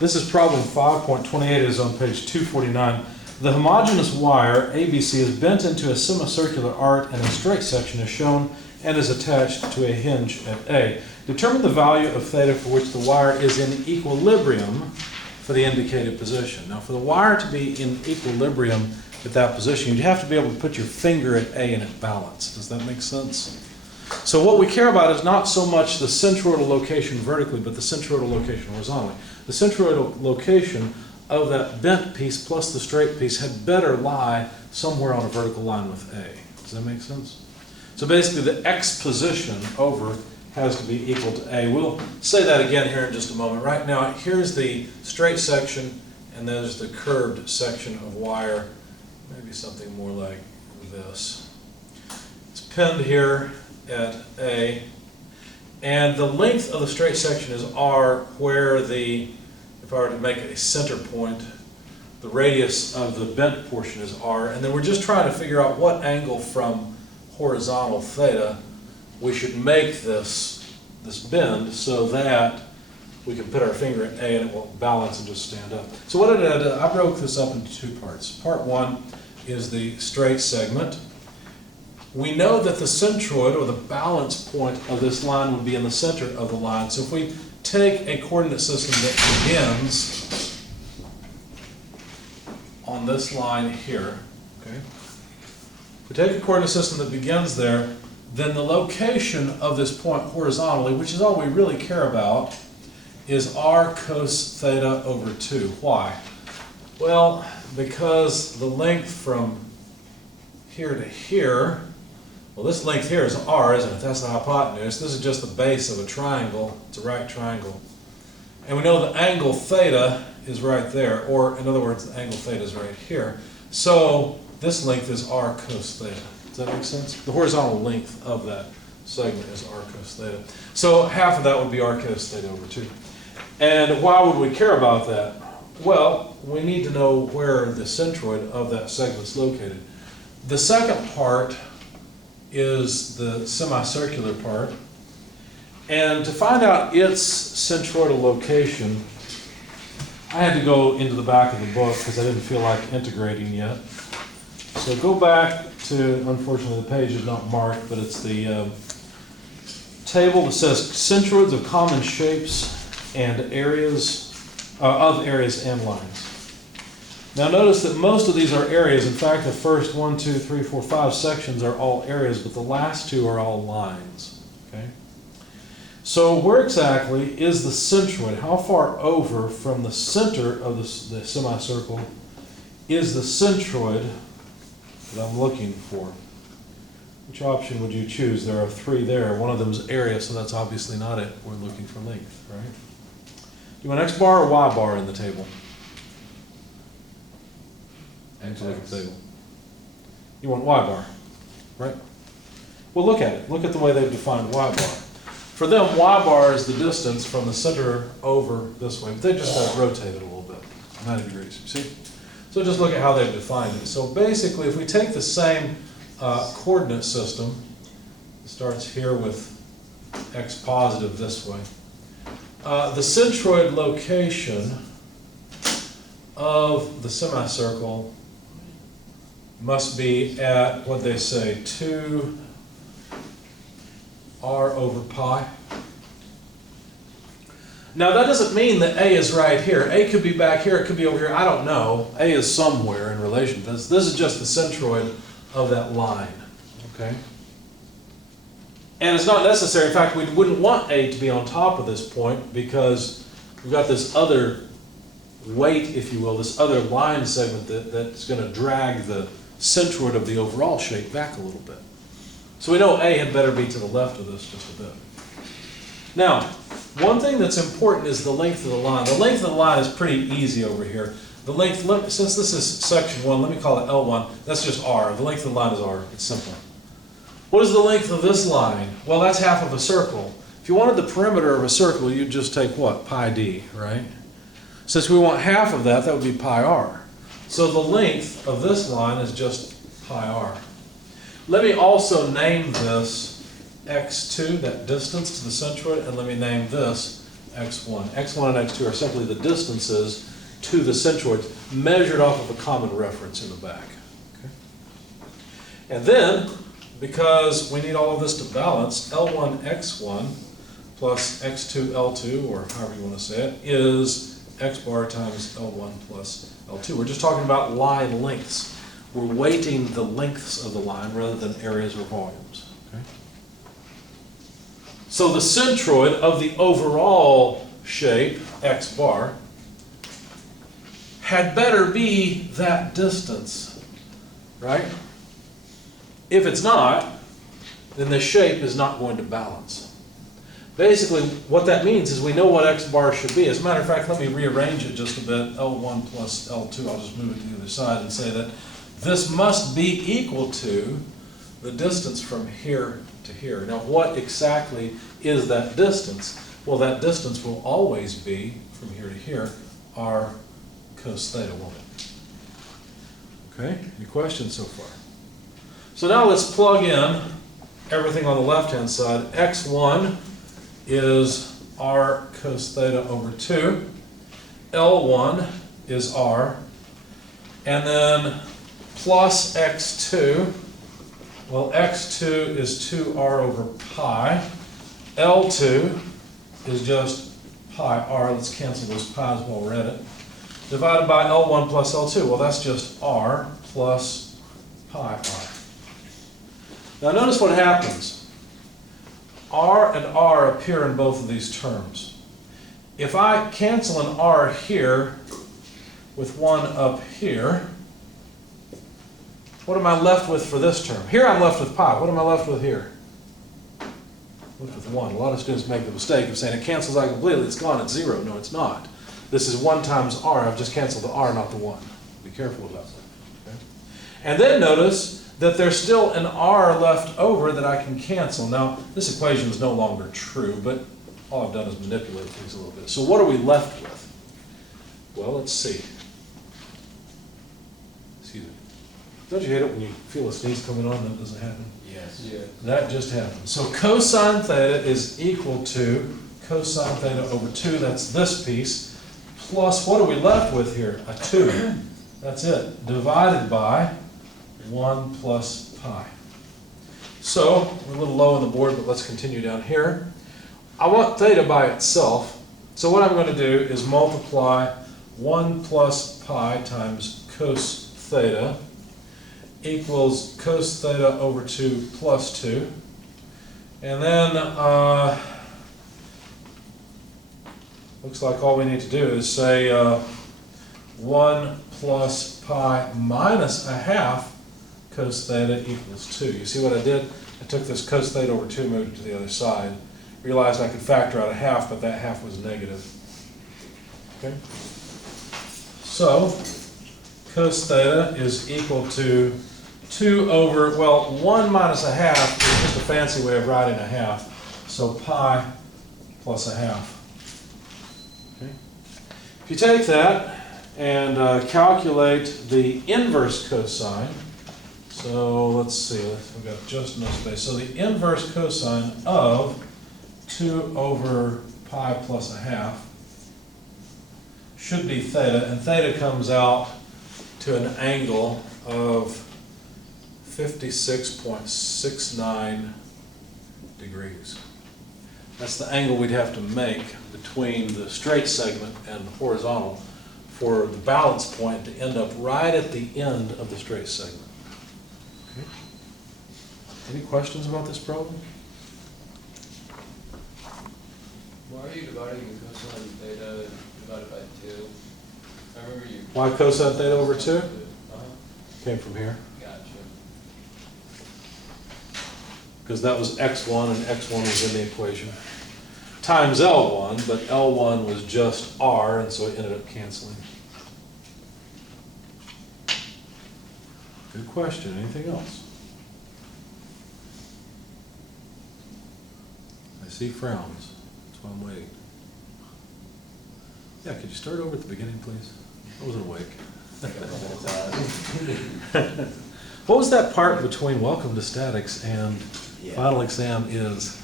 This is problem 5.28. It is on page 249. The homogeneous wire ABC is bent into a semicircular arc and a straight section is shown and is attached to a hinge at A. Determine the value of theta for which the wire is in equilibrium for the indicated position. Now, for the wire to be in equilibrium at that position, you'd have to be able to put your finger at A and at balance. Does that make sense? So what we care about is not so much the centroidal location vertically, but the centroidal location horizontally. The centroidal location of that bent piece plus the straight piece had better lie somewhere on a vertical line with A. Does that make sense? So basically the X position over has to be equal to A. We'll say that again here in just a moment. Right now, here's the straight section, and there's the curved section of wire, maybe something more like this. It's pinned here at A, and the length of the straight section is R, where the, if I were to make a center point, the radius of the bent portion is R, and then we're just trying to figure out what angle from horizontal theta we should make this bend so that we can put our finger at A and it will balance and just stand up. So what did I do? I broke this up into two parts. Part one is the straight segment. We know that the centroid, or the balance point of this line, would be in the center of the line. So if we take a coordinate system that begins on this line here, okay? If we take a coordinate system that begins there, then the location of this point horizontally, which is all we really care about, is r cos theta over 2. Why? Well, because the length from here to here, well, this length here is r, isn't it? That's the hypotenuse. This is just the base of a triangle. It's a right triangle. And we know the angle theta is right there, or in other words, the angle theta is right here. So this length is r cos theta. Does that make sense? The horizontal length of that segment is r cos theta. So half of that would be r cos theta over 2. And why would we care about that? Well, we need to know where the centroid of that segment is located. The second part is the semicircular part. And to find out its centroidal location, I had to go into the back of the book because I didn't feel like integrating yet. So go back to, unfortunately the page is not marked, but it's the table that says centroids of common shapes and areas, of areas and lines. Now notice that most of these are areas. In fact, the first 1, 2, 3, 4, 5 sections are all areas, but the last two are all lines. Okay? So where exactly is the centroid? How far over from the center of the semicircle is the centroid that I'm looking for? Which option would you choose? There are 3 there. One of them is area, so that's obviously not it. We're looking for length, right? Do you want X bar or Y bar in the table? X. Look at the table. You want Y bar, right? Well, look at it. Look at the way they've defined Y bar. For them, Y bar is the distance from the center over this way. But they just have rotated a little bit, 90 degrees. You see? So just look at how they've defined it. So basically, if we take the same coordinate system, it starts here with x positive this way. The centroid location of the semicircle must be at, what they say, 2r over pi. Now that doesn't mean that A is right here. A could be back here, it could be over here, I don't know. A is somewhere in relation to this. This is just the centroid of that line, okay? And it's not necessary. In fact, we wouldn't want A to be on top of this point because we've got this other weight, if you will, this other line segment that's going to drag the centroid of the overall shape back a little bit. So we know A had better be to the left of this just a bit. Now, one thing that's important is the length of the line. The length of the line is pretty easy over here. The length, since this is section 1, let me call it L1, that's just R. The length of the line is R. It's simple. What is the length of this line? Well, that's half of a circle. If you wanted the perimeter of a circle, you'd just take what? Pi d, right? Since we want half of that, that would be pi r. So the length of this line is just pi r. Let me also name this x2, that distance to the centroid, and let me name this x1. x1 and x2 are simply the distances to the centroids measured off of a common reference in the back. Okay? And then, because we need all of this to balance, L1 x1 plus x2 L2, or however you want to say it, is x bar times L1 plus L2. We're just talking about line lengths. We're weighting the lengths of the line rather than areas or volumes. Okay? So the centroid of the overall shape, x bar, had better be that distance, right? If it's not, then the shape is not going to balance. Basically, what that means is we know what x bar should be. As a matter of fact, let me rearrange it just a bit. L1 plus L2, I'll just move it to the other side and say that this must be equal to the distance from here to here. Now, what exactly is that distance? Well, that distance will always be, from here to here, r cos theta, won't it? Okay, any questions so far? So now let's plug in everything on the left-hand side. x1 is r cos theta over 2. L1 is r. And then plus x2. Well, x2 is 2r over pi. L2 is just pi r. Let's cancel those pi's while we're at it. Divided by L1 plus L2. Well, that's just r plus pi r. Now notice what happens. R and R appear in both of these terms. If I cancel an R here with one up here, what am I left with for this term? Here I'm left with pi. What am I left with here? Left with 1. A lot of students make the mistake of saying it cancels out completely. It's gone. It's 0. No, it's not. This is 1 times R. I've just canceled the R, not the 1. Be careful about that. Okay? And then notice that there's still an r left over that I can cancel. Now, this equation is no longer true, but all I've done is manipulate things a little bit. So what are we left with? Well, let's see. Excuse me. Don't you hate it when you feel a sneeze coming on and that doesn't happen? Yes. Yeah. That just happened. So cosine theta is equal to cosine theta over 2, that's this piece, plus what are we left with here? A 2. That's it. Divided by 1 plus pi. So, we're a little low on the board, but let's continue down here. I want theta by itself, so what I'm going to do is multiply 1 plus pi times cos theta equals cos theta over 2 plus 2. And then, looks like all we need to do is say 1 plus pi minus a half cos theta equals 2. You see what I did? I took this cos theta over 2, moved it to the other side. Realized I could factor out a half, but that half was negative. Okay? So, cos theta is equal to 2 over, well, 1 minus a half is just a fancy way of writing a half. So pi plus a half. Okay? If you take that and calculate the inverse cosine, so let's see, we've got just enough space. So the inverse cosine of 2 over pi plus a half should be theta, and theta comes out to an angle of 56.69 degrees. That's the angle we'd have to make between the straight segment and the horizontal for the balance point to end up right at the end of the straight segment. Okay. Any questions about this problem? Why are you dividing the cosine theta divided by 2? I remember you. Why cosine theta over 2? Uh-huh. Came from here. Gotcha. Because that was x1 and x1 was in the equation. Times L1, but L1 was just R, and so it ended up canceling. Good question. Anything else? I see frowns. That's why I'm waiting. Yeah, could you start over at the beginning, please? I wasn't awake. What was that part between welcome to statics and Yeah. final exam is?